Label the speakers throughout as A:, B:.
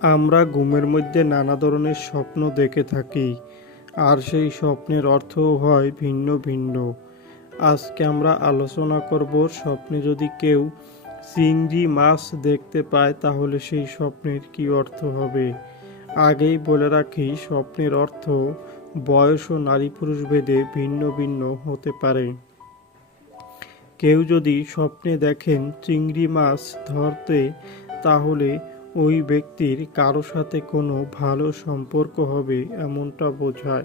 A: আমরা ঘুমের মধ্যে নানা ধরনের স্বপ্ন দেখে থাকি, আর সেই স্বপ্নের অর্থও হয় ভিন্ন ভিন্ন। আজকে আমরা আলোচনা করব স্বপ্নে যদি কেউ চিংড়ি মাছ দেখতে পায়, তাহলে সেই স্বপ্নের কি অর্থ হবে? আগেই বলে রাখি, স্বপ্নের অর্থ বয়স ও নারী পুরুষ ভেদে ভিন্ন ভিন্ন হতে পারে। কেউ যদি স্বপ্নে দেখেন চিংড়ি মাছ ধরতে, তাহলে ওই ব্যক্তির কারও সাথে কোনো ভালো সম্পর্ক হবে এমনটা বোঝায়।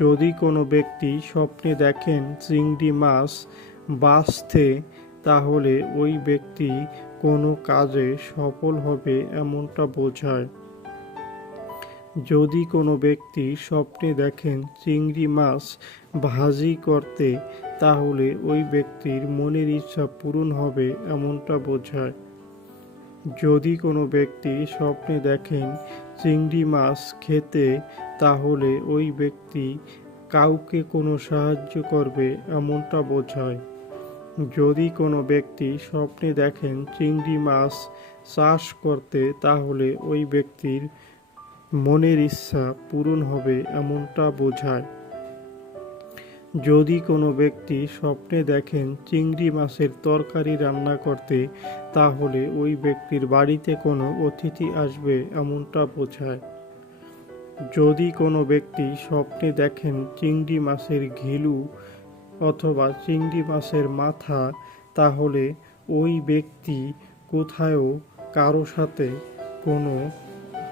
A: যদি কোনো ব্যক্তি স্বপ্নে দেখেন চিংড়ি মাছ বাঁচতে, তাহলে ওই ব্যক্তি কোনো কাজে সফল হবে এমনটা বোঝায়। যদি কোনো ব্যক্তি স্বপ্নে দেখেন চিংড়ি মাছ ভাজি করতে, তাহলে ওই ব্যক্তির মনের ইচ্ছা পূরণ হবে এমনটা বোঝায়। যদি কোনো ব্যক্তি স্বপ্নে দেখেন চিংড়ি মাছ খেতে, তাহলে ওই ব্যক্তি কাউকে কোনো সাহায্য করবে এমনটা বোঝায়। যদি কোনো ব্যক্তি স্বপ্নে দেখেন চিংড়ি মাছ চাষ করতে, তাহলে ওই ব্যক্তির মনের ইচ্ছা পূরণ হবে এমনটা বোঝায়। যদি কোনো ব্যক্তি স্বপ্নে দেখেন চিংড়ি মাছের তরকারি রান্না করতে, তাহলে ওই ব্যক্তির বাড়িতে কোনো অতিথি আসবে এমনটা বোঝায়। যদি কোনো ব্যক্তি স্বপ্নে দেখেন চিংড়ি মাছের ঘিলু অথবা চিংড়ি মাছের মাথা, তাহলে ওই ব্যক্তি কোথায়ও কারও সাথে কোনো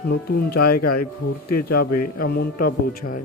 A: নতুন জায়গায় ঘুরতে যাবে এমনটা বোঝায়।